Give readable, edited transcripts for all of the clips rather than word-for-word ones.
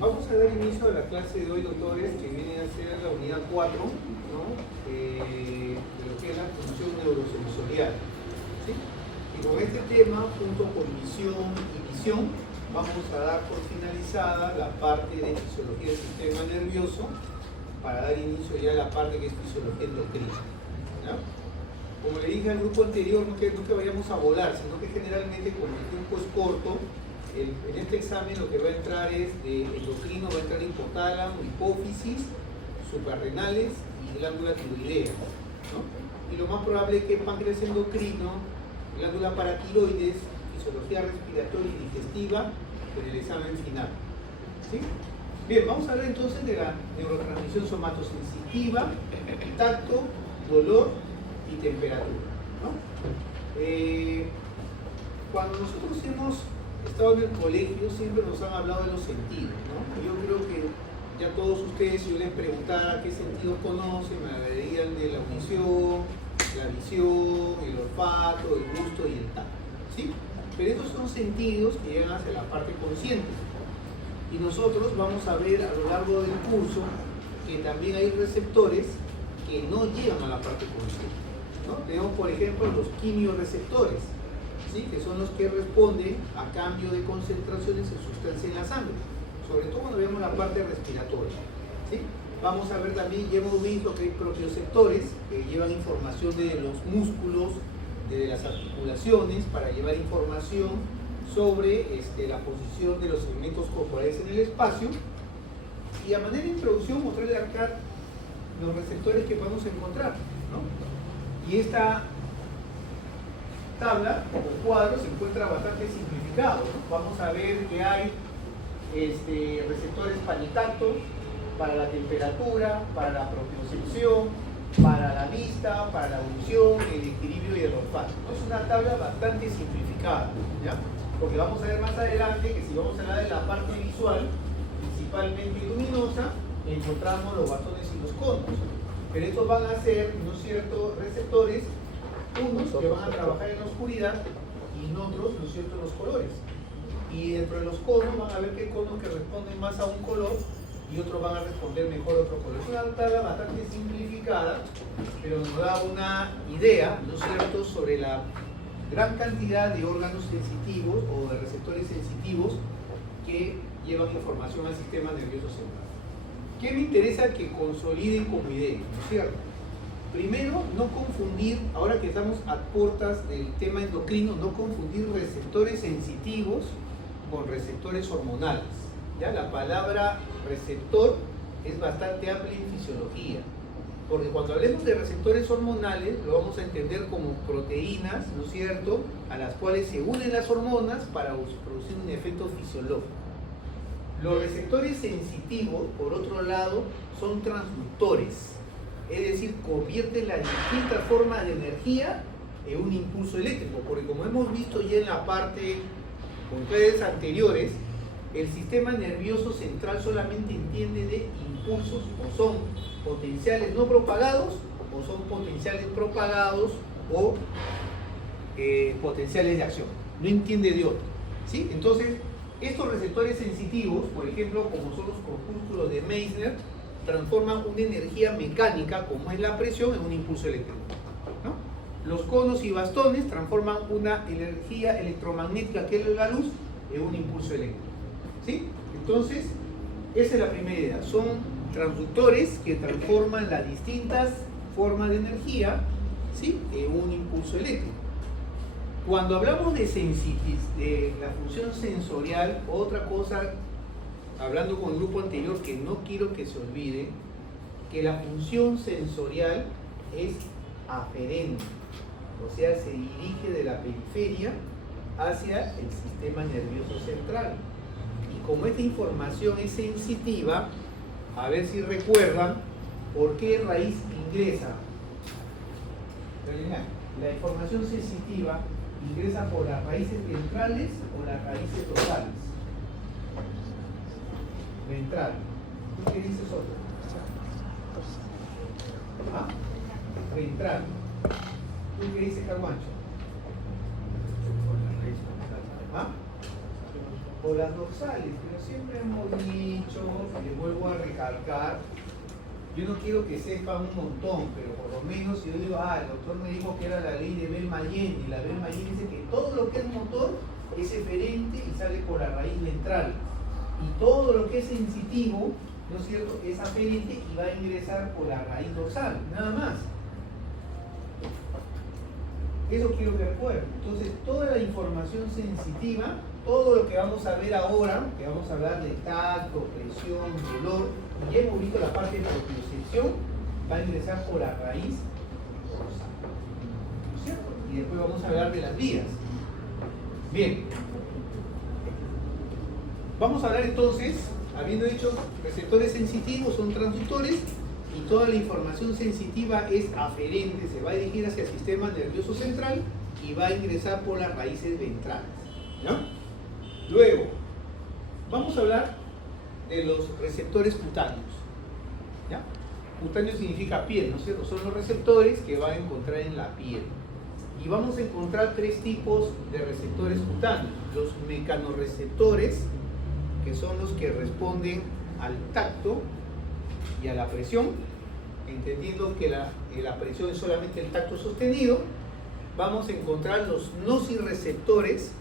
Vamos a dar inicio a la clase de hoy, doctores, que viene a ser la unidad 4, ¿no? De lo que es la función neurosensorial, ¿sí? Y con este tema, junto con misión y visión, vamos a dar por finalizada la parte de fisiología del sistema nervioso para dar inicio ya a la parte que es fisiología endocrina, ¿ya? Como le dije al grupo anterior, no que vayamos a volar, sino que generalmente, como el tiempo es corto, en este examen lo que va a entrar es de endocrino, va a entrar hipotálamo, hipófisis, suprarrenales y glándula tiroidea, ¿no? Y lo más probable es que páncreas endocrino, glándula paratiroides, fisiología respiratoria y digestiva en el examen final, ¿sí? Bien, vamos a hablar entonces de la neurotransmisión somatosensitiva, tacto, dolor y temperatura, ¿no? Cuando nosotros hemos estado en el colegio, siempre nos han hablado de los sentidos, ¿no? Yo creo que ya todos ustedes, si yo les preguntara qué sentidos conocen, me hablarían de la audición, la visión, el olfato, el gusto y el tacto, ¿sí? Pero estos son sentidos que llegan hacia la parte consciente. Y nosotros vamos a ver a lo largo del curso que también hay receptores que no llegan a la parte consciente, ¿no? Tenemos, por ejemplo, los quimiorreceptores, ¿sí? Que son los que responden a cambio de concentraciones en sustancia en la sangre, sobre todo cuando vemos la parte respiratoria, ¿sí? Vamos a ver también, ya hemos visto que hay propioceptores que llevan información de los músculos, de las articulaciones, para llevar información sobre la posición de los elementos corporales en el espacio. Y a manera de introducción, mostrarles acá los receptores que podemos encontrar, ¿no? Y esta tabla o cuadro se encuentra bastante simplificado, ¿no? Vamos a ver que hay receptores para el tacto, para la temperatura, para la propiocepción, para la vista, para la audición, el equilibrio y el olfato. Es una tabla bastante simplificada, ¿ya? Porque vamos a ver más adelante que si vamos a hablar de la parte visual, principalmente luminosa, encontramos los bastones y los conos. Pero estos van a ser, ¿no es cierto?, receptores, unos que van a trabajar en la oscuridad y en otros, ¿no es cierto?, en los colores. Y dentro de los conos van a ver que hay conos que responden más a un color y otros van a responder mejor a otro color. Es una tabla bastante simplificada, pero nos da una idea, ¿no es cierto?, sobre la gran cantidad de órganos sensitivos o de receptores sensitivos que llevan información al sistema nervioso central. ¿Qué me interesa que consoliden como idea? ¿No es cierto? Primero, no confundir, ahora que estamos a puertas del tema endocrino, no confundir receptores sensitivos con receptores hormonales, ¿ya? La palabra receptor es bastante amplia en fisiología, porque cuando hablemos de receptores hormonales lo vamos a entender como proteínas, ¿no es cierto?, a las cuales se unen las hormonas para producir un efecto fisiológico. Los receptores sensitivos, por otro lado, son transductores, es decir, convierten las distintas formas de energía en un impulso eléctrico, porque como hemos visto ya en la parte con clases anteriores, el sistema nervioso central solamente entiende de impulsos, o son potenciales no propagados, o son potenciales propagados, o potenciales de acción, no entiende de otro, ¿sí? Entonces, estos receptores sensitivos, por ejemplo, como son los corpúsculos de Meissner, transforman una energía mecánica, como es la presión, en un impulso eléctrico, ¿no? Los conos y bastones transforman una energía electromagnética, que es la luz, en un impulso eléctrico, ¿sí? Entonces, esa es la primera idea. Son transductores que transforman las distintas formas de energía, ¿sí?, en un impulso eléctrico. Cuando hablamos de la función sensorial, otra cosa, hablando con el grupo anterior, que no quiero que se olvide, que la función sensorial es aferente, o sea, se dirige de la periferia hacia el sistema nervioso central. Y como esta información es sensitiva, a ver si recuerdan por qué raíz ingresa. La información sensitiva ingresa por las raíces ventrales o las raíces dorsales. Ventral. ¿Tú qué dices, otro? ¿Ah? Ventral. ¿Tú qué dices, Carguancho? ¿Ah? O las dorsales, pero siempre hemos dicho, les vuelvo a recalcar, yo no quiero que sepan un montón, pero por lo menos si yo digo, el doctor me dijo que era la ley de Bell-Mayenne, y la Bell-Mayenne dice que todo lo que es motor es eferente y sale por la raíz ventral, y todo lo que es sensitivo, ¿no es cierto?, es aferente y va a ingresar por la raíz dorsal, nada más. Eso quiero que recuerden. Entonces, toda la información sensitiva, todo lo que vamos a ver ahora, que vamos a hablar de tacto, presión, dolor, y ya hemos visto la parte de propiocepción, va a ingresar por la raíz dorsal, ¿no es cierto? Y después vamos a hablar de las vías. Bien. Vamos a hablar entonces, habiendo dicho receptores sensitivos son transductores, y toda la información sensitiva es aferente, se va a dirigir hacia el sistema nervioso central y va a ingresar por las raíces ventrales, ¿no? Luego, vamos a hablar de los receptores cutáneos, ¿ya? Cutáneo significa piel, ¿no es cierto? Son los receptores que va a encontrar en la piel. Y vamos a encontrar tres tipos de receptores cutáneos. Los mecanorreceptores, que son los que responden al tacto y a la presión, entendiendo que la presión es solamente el tacto sostenido. Vamos a encontrar los nociceptores,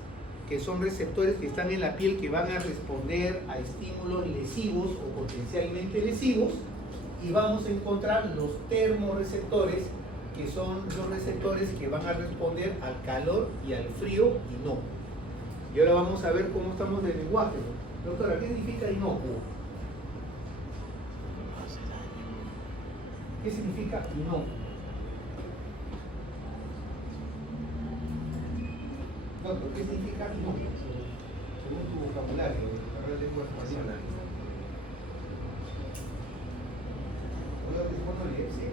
que son receptores que están en la piel que van a responder a estímulos lesivos o potencialmente lesivos, y vamos a encontrar los termorreceptores, que son los receptores que van a responder al calor y al frío inocuo. Y ahora vamos a ver cómo estamos de lenguaje. Doctora, ¿qué significa inocuo? ¿Qué significa inocuo? Doctor, ¿qué significa inocuo? Según tu vocabulario, la lengua española. ¿Cuándo leer? Sí.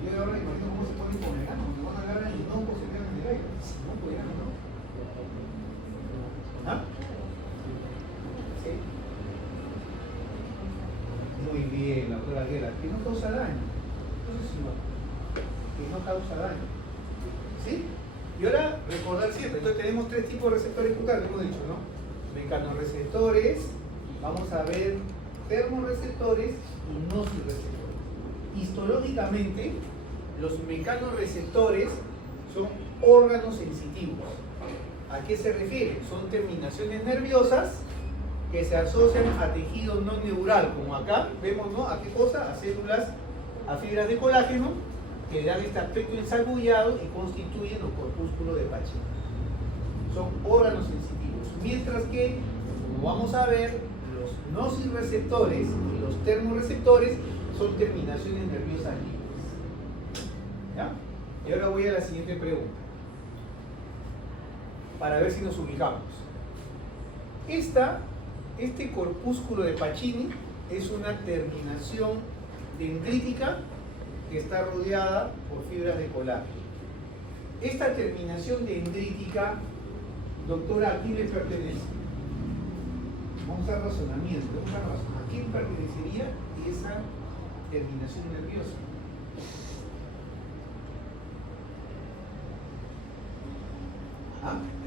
Yo ahora imagino cómo se pone con verano, cuando van a agarrar el inocuo se quedan en el aire. Inocuo verano, ¿no? ¿Ah? Sí. Muy bien, la doctora Guerra, que no causa daño. Que no causa daño. ¿Sí? Y ahora recordar siempre, entonces tenemos tres tipos de receptores cutáneos, hemos dicho, ¿no? Mecanorreceptores, vamos a ver termorreceptores y nociceptores. Histológicamente, los mecanorreceptores son órganos sensitivos. ¿A qué se refiere? Son terminaciones nerviosas que se asocian a tejido no neural, como acá vemos, ¿no? ¿A qué cosa? A células, a fibras de colágeno, que dan este aspecto ensagullado y constituyen los corpúsculos de Pacini. Son órganos sensitivos. Mientras que, como vamos a ver, los nociceptores y los termorreceptores son terminaciones nerviosas libres. ¿Ya? Y ahora voy a la siguiente pregunta, para ver si nos ubicamos. Este corpúsculo de Pacini es una terminación dendrítica que está rodeada por fibras de colágeno. Esta terminación dendrítica, doctora, ¿a quién le pertenece? Vamos a razonamiento. ¿A quién pertenecería esa terminación nerviosa?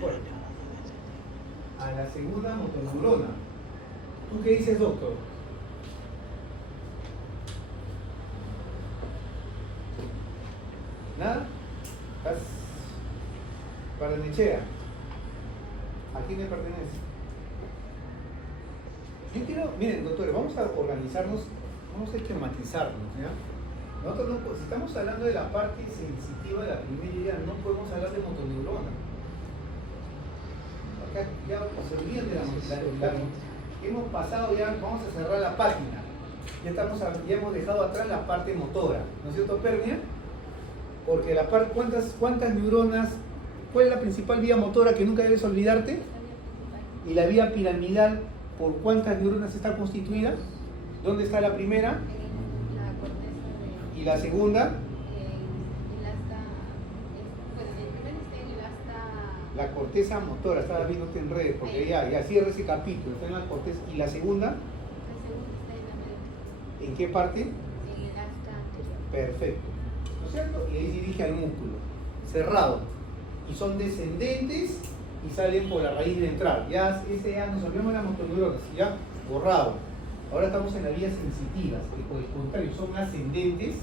Bueno, a la segunda motoneurona. ¿Tú qué dices, doctor? ¿Nada? ¿Estás Barrenechea? ¿A quién le pertenece? Yo quiero, miren, doctores, vamos a organizarnos, vamos a esquematizarnos, ¿ya? Nosotros no, si estamos hablando de la parte sensitiva de la primera idea, no podemos hablar de motoneurona. Acá ya se olviden de la hemos pasado ya, vamos a cerrar la página. Ya hemos dejado atrás la parte motora, ¿no es cierto, Pernia? Porque la parte, ¿cuántas neuronas? ¿Cuál es la principal vía motora que nunca debes olvidarte? Y la vía piramidal, ¿por cuántas neuronas está constituida? ¿Dónde está la primera? La corteza ¿Y la segunda? el asta, pues el primer está en el asta. La corteza motora, estaba viéndote en redes, porque ya cierra ese capítulo, está en la corteza. ¿Y la segunda? La segunda está en la media. ¿En qué parte? En el asta anterior. Perfecto. ¿No es cierto? Y ahí dirige al músculo. Cerrado. Y son descendentes y salen por la raíz ventral. Ya ese ya nos olvidamos de las motoneuronas, ya borrado. Ahora estamos en las vías sensitivas, que por el contrario son ascendentes,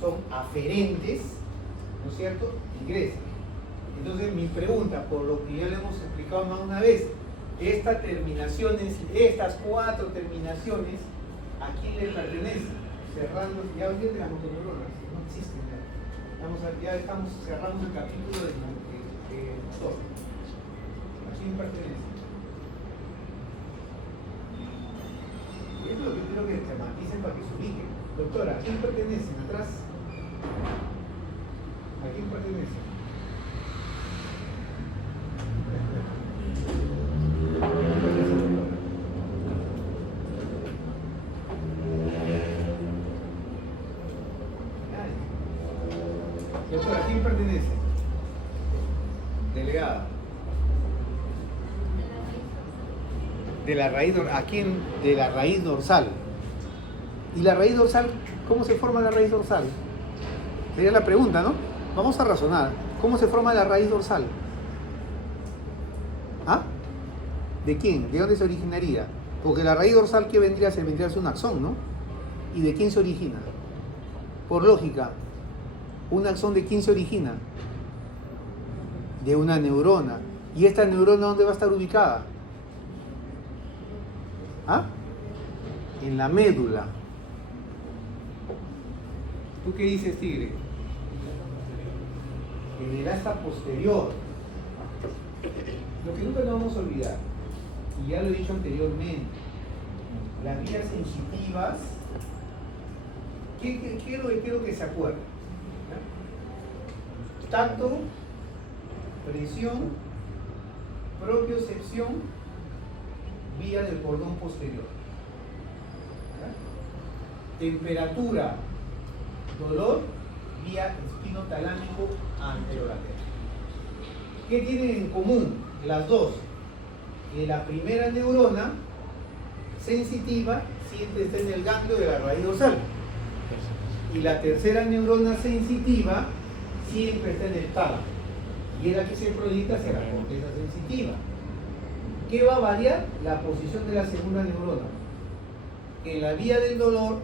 son aferentes, ¿no es cierto? Ingresan. Entonces mi pregunta, por lo que ya le hemos explicado más una vez, estas cuatro terminaciones, ¿a quién le pertenecen? Cerrando, ya hoy de las motoneuronas, no existen ya. Cerramos el capítulo del motor. ¿A quién pertenece? Y eso es lo que quiero que se maticen para que se ubiquen. Doctora, ¿a quién pertenecen? Atrás. ¿A quién pertenecen? Doctora, ¿a quién pertenece? Delegada. De la raíz dorsal. ¿A quién? De la raíz dorsal. ¿Y la raíz dorsal? ¿Cómo se forma la raíz dorsal? Sería la pregunta, ¿no? Vamos a razonar. ¿Cómo se forma la raíz dorsal? ¿Ah? ¿De quién? ¿De dónde se originaría? Porque la raíz dorsal, ¿qué vendría a ser? Vendría a ser un axón, ¿no? ¿Y de quién se origina? Por lógica, ¿un axón de quién se origina? De una neurona. ¿Y esta neurona dónde va a estar ubicada? ¿Ah? En la médula. ¿Tú qué dices, Tigre? En el asta posterior. Lo que nunca nos vamos a olvidar, y ya lo he dicho anteriormente, las vías sensitivas, ¿qué quiero que se acuerden? ¿Ya? Tacto, presión, propiocepción, vía del cordón posterior. ¿Ya? Temperatura, dolor, vía espinotalámico anterolateral. ¿Qué tienen en común las dos? Que la primera neurona sensitiva siempre está en el ganglio de la raíz dorsal. Y la tercera neurona sensitiva siempre está en el tálamo. Y es la que se proyecta hacia la corteza sensitiva. ¿Qué va a variar? La posición de la segunda neurona. En la vía del dolor,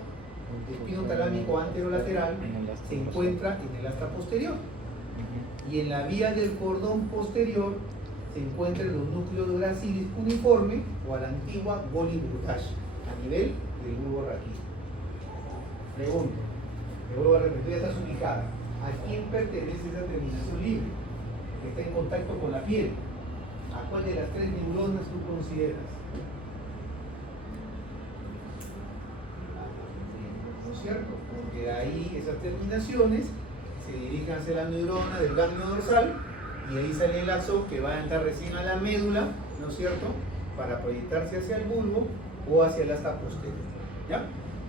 el espinotalámico anterolateral se encuentra en el asta posterior. Y en la vía del cordón posterior se encuentran los núcleos gracilis uniforme o a la antigua Golgi Brutage, a nivel del bulbo raquídeo. Pregunto, me vuelvo a repetir, ya estás ubicada. ¿A quién pertenece esa terminación libre? Que está en contacto con la piel. ¿A cuál de las tres neuronas tú consideras? ¿No es cierto? Porque ahí esas terminaciones se dirigen hacia la neurona del ganglio dorsal y ahí sale el axón que va a entrar recién a la médula, ¿no es cierto?, para proyectarse hacia el bulbo o hacia el asta posterior. ¿Ya?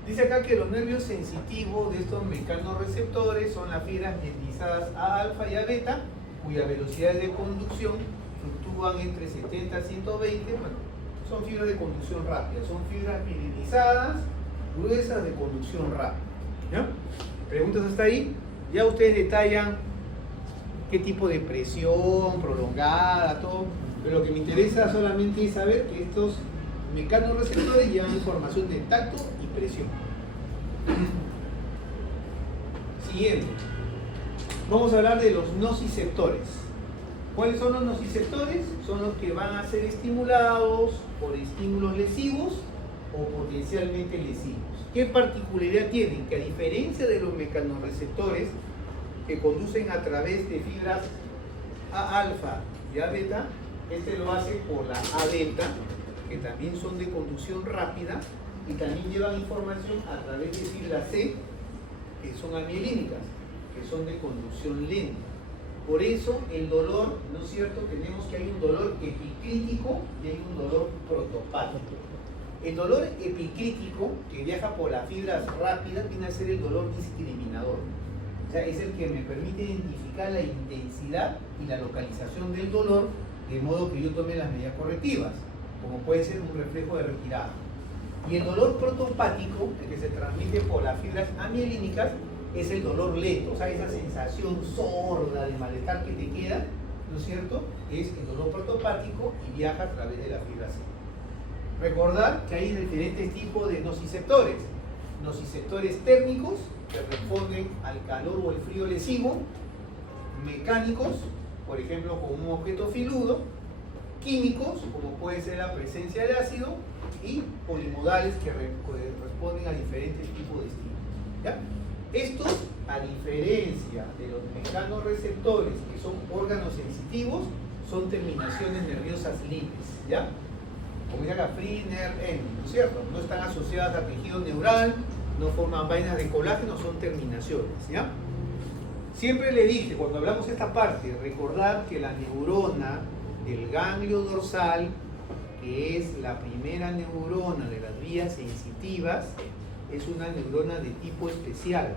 Dice acá que los nervios sensitivos de estos mecanorreceptores son las fibras mielinizadas A alfa y A beta, cuya velocidad de conducción fluctúan entre 70 y 120. Bueno, son fibras de conducción rápida, son fibras mielinizadas, gruesas de conducción rápida. ¿Ya? ¿Preguntas hasta ahí? Ya ustedes detallan qué tipo de presión prolongada, todo, pero lo que me interesa solamente es saber que estos mecanorreceptores llevan información de tacto y presión. Siguiente, vamos a hablar de los nociceptores. ¿Cuáles son los nociceptores? Son los que van a ser estimulados por estímulos lesivos o potencialmente lesivos. ¿Qué particularidad tienen? Que a diferencia de los mecanorreceptores que conducen a través de fibras A alfa y A beta, este lo hace por la A delta, que también son de conducción rápida y también llevan información a través de fibras C, que son amielínicas, que son de conducción lenta. Por eso el dolor, ¿no es cierto? Tenemos que hay un dolor epicrítico y hay un dolor protopático. El dolor epicrítico, que viaja por las fibras rápidas, viene a ser el dolor discriminador. O sea, es el que me permite identificar la intensidad y la localización del dolor, de modo que yo tome las medidas correctivas, como puede ser un reflejo de retirada. Y el dolor protopático, el que se transmite por las fibras amielínicas, es el dolor lento, o sea, esa sensación sorda de malestar que te queda, ¿no es cierto? Es el dolor protopático y viaja a través de la fibra C. Recordar que hay diferentes tipos de nociceptores. Nociceptores térmicos, que responden al calor o el frío lesivo, mecánicos, por ejemplo con un objeto filudo, químicos, como puede ser la presencia de ácido, y polimodales que responden a diferentes tipos de estímulos. ¿Ya? Estos, a diferencia de los mecanorreceptores, que son órganos sensitivos, son terminaciones nerviosas libres, ¿ya? Como dice acá, free nerve end, ¿no es cierto? No están asociadas a tejido neural, no forman vainas de colágeno, son terminaciones, ¿ya? Siempre le dije, cuando hablamos de esta parte, recordar que la neurona del ganglio dorsal, que es la primera neurona de las vías sensitivas, es una neurona de tipo especial,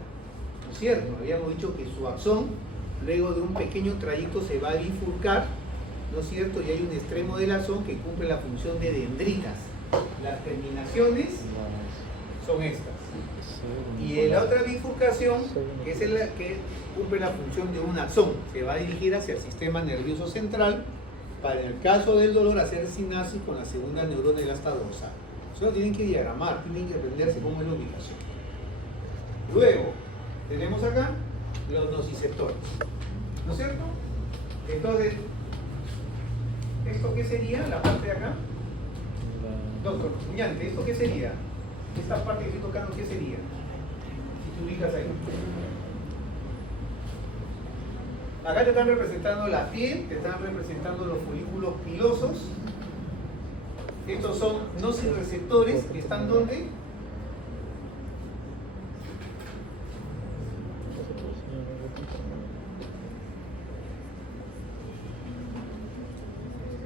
¿no es cierto? Habíamos dicho que su axón, luego de un pequeño trayecto, se va a bifurcar, ¿no es cierto? Y hay un extremo del axón que cumple la función de dendritas. Las terminaciones son estas. Y en la otra bifurcación, que es la que cumple la función de un axón, se va a dirigir hacia el sistema nervioso central para, en el caso del dolor, hacer sinapsis con la segunda neurona del asta dorsal. Solo tienen que diagramar, tienen que aprenderse cómo es la ubicación. Luego, tenemos acá los nociceptores, ¿no es cierto? Entonces, ¿esto qué sería? La parte de acá. Doctor Muñante, ¿esto qué sería? Esta parte que estoy tocando, ¿qué sería? Si te ubicas ahí. Acá te están representando la piel, te están representando los folículos pilosos. Estos son nociceptores que están ¿dónde?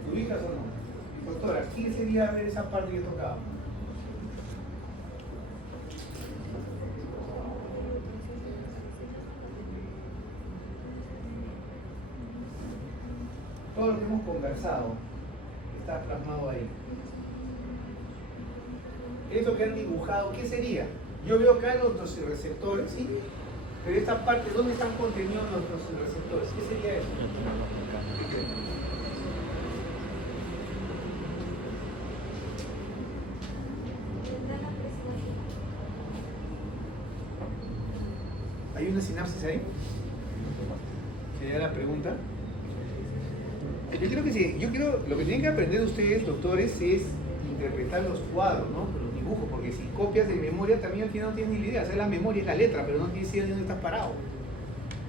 ¿Te ubicas o no? Doctora, ¿qué sería ver esa parte que tocaba? Todo lo que hemos conversado está plasmado ahí. Esto que han dibujado, ¿qué sería? Yo veo acá los nociceptores, ¿sí? Pero esta parte, ¿dónde están contenidos los nociceptores? ¿Qué sería eso? ¿Hay una sinapsis ahí? ¿Sería la pregunta? Yo creo que sí. Lo que tienen que aprender ustedes, doctores, es interpretar los cuadros, ¿no? Los dibujos, porque si copias de memoria también al final no tienes ni idea. O sea, la memoria es la letra, pero no tienes idea de dónde estás parado.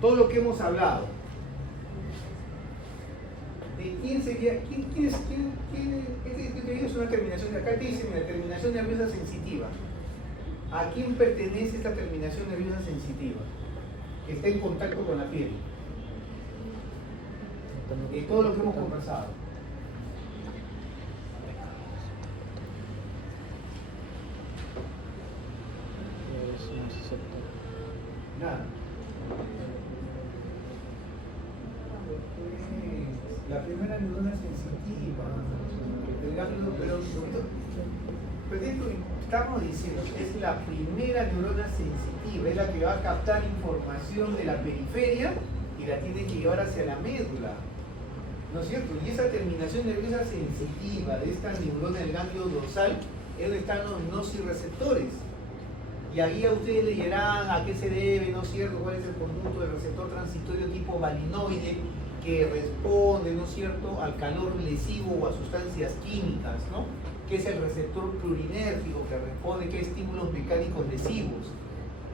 Todo lo que hemos hablado. ¿De quién sería? Es una terminación, acá te dicen la terminación nerviosa sensitiva. ¿A quién pertenece esta terminación nerviosa sensitiva? Que está en contacto con la piel. De todo lo que hemos conversado. Nada. La primera neurona sensitiva. Pero esto estamos diciendo que es la primera neurona sensitiva, es la que va a captar información de la periferia y la tiene que llevar hacia la médula. ¿No es cierto? Y esa terminación nerviosa sensitiva de esta neurona del ganglio dorsal es donde están los nociceptores. Y ahí a ustedes le dirán a qué se debe, ¿no es cierto? ¿Cuál es el conjunto del receptor transitorio tipo balinoide que responde, ¿no es cierto?, al calor lesivo o a sustancias químicas, ¿no? ¿Qué es el receptor plurinérgico que responde qué estímulos mecánicos lesivos?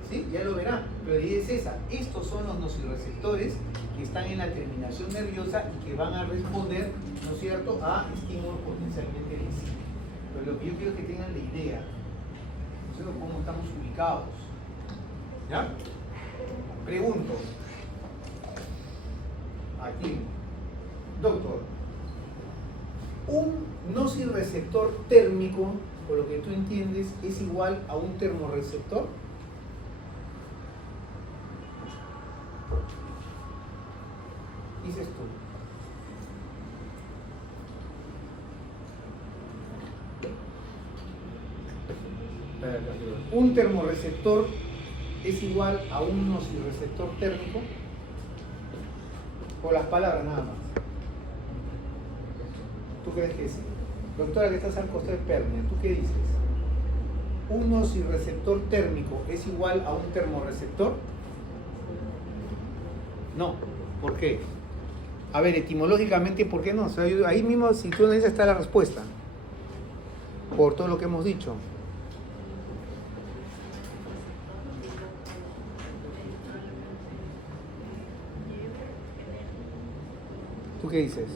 ¿Sí? Ya lo verán, pero la idea es esa. Estos son los nociceptores que están en la terminación nerviosa y que van a responder, ¿no es cierto?, a estímulos potencialmente lesivos. Pero lo que yo quiero es que tengan la idea, ¿no es cierto?, cómo estamos ubicados. ¿Ya? Pregunto. Aquí. Doctor, un nociceptor térmico, por lo que tú entiendes, es igual a un termorreceptor. Dices tú. ¿Un termorreceptor es igual a un nociceptor térmico? Por las palabras nada más. ¿Tú crees que sí? Doctora, que estás al costado de Pernia, ¿tú qué dices? ¿Un nocireceptor térmico es igual a un termorreceptor? No. ¿Por qué? A ver, etimológicamente, ¿por qué no? O sea, ahí mismo, si tú analizas, está la respuesta. Por todo lo que hemos dicho. ¿Tú qué dices?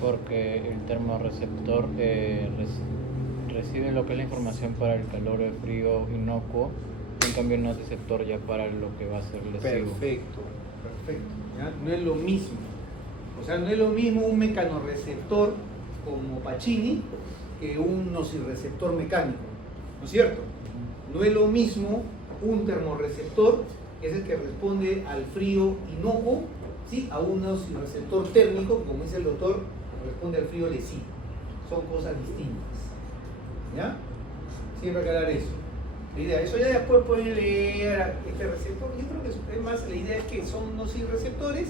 Porque el termorreceptor recibe lo que es la información para el calor o el frío inocuo, en cambio el nociceptor ya para lo que va a ser lesivo. Perfecto. ¿Ya? No es lo mismo. O sea, no es lo mismo un mecanorreceptor como Pacini que un nocireceptor mecánico. ¿No es cierto? No es lo mismo un termorreceptor, que es el que responde al frío inocuo, ¿sí? A un nocireceptor térmico, que, como dice el doctor, responde al frío lesivo. Son cosas distintas. ¿Ya? Siempre aclarar eso. La idea, eso ya después pueden leer este receptor. Yo creo que es más, la idea es que son nocireceptores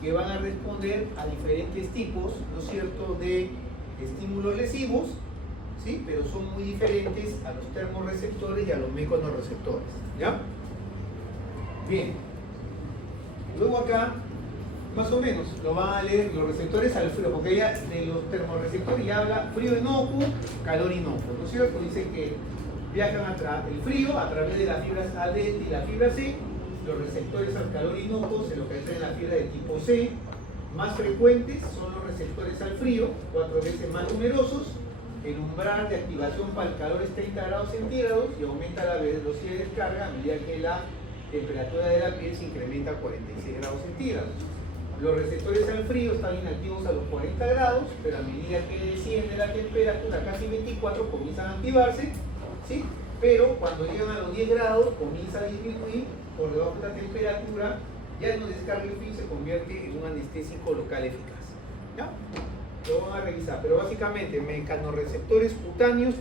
que van a responder a diferentes tipos, ¿no es cierto?, de estímulos lesivos, ¿sí? Pero son muy diferentes a los termorreceptores y a los mecanorreceptores. ¿Ya? Bien. Luego acá, más o menos, lo van a leer los receptores al frío, porque ya de los termorreceptores ya habla frío inocuo, calor inocuo, ¿no es cierto? Dice que viajan el frío a través de las fibras A, D y la fibra C. Los receptores al calor inocuo se localizan en la fibra de tipo C. Más frecuentes son los receptores al frío, 4 veces más numerosos. El umbral de activación para el calor es 30 grados centígrados y aumenta la velocidad de descarga a medida que la temperatura de la piel se incrementa a 46 grados centígrados. Los receptores al frío están inactivos a los 40 grados, pero a medida que desciende la temperatura, casi 24, comienzan a activarse, ¿sí? Pero cuando llegan a los 10 grados, comienza a disminuir por debajo de la temperatura, ya no descarga el frío y se convierte en un anestésico local eficaz. ¿Ya? Lo van a revisar, pero básicamente mecanorreceptores cutáneos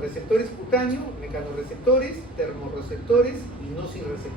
receptores cutáneos, mecanorreceptores, termorreceptores y nocireceptores.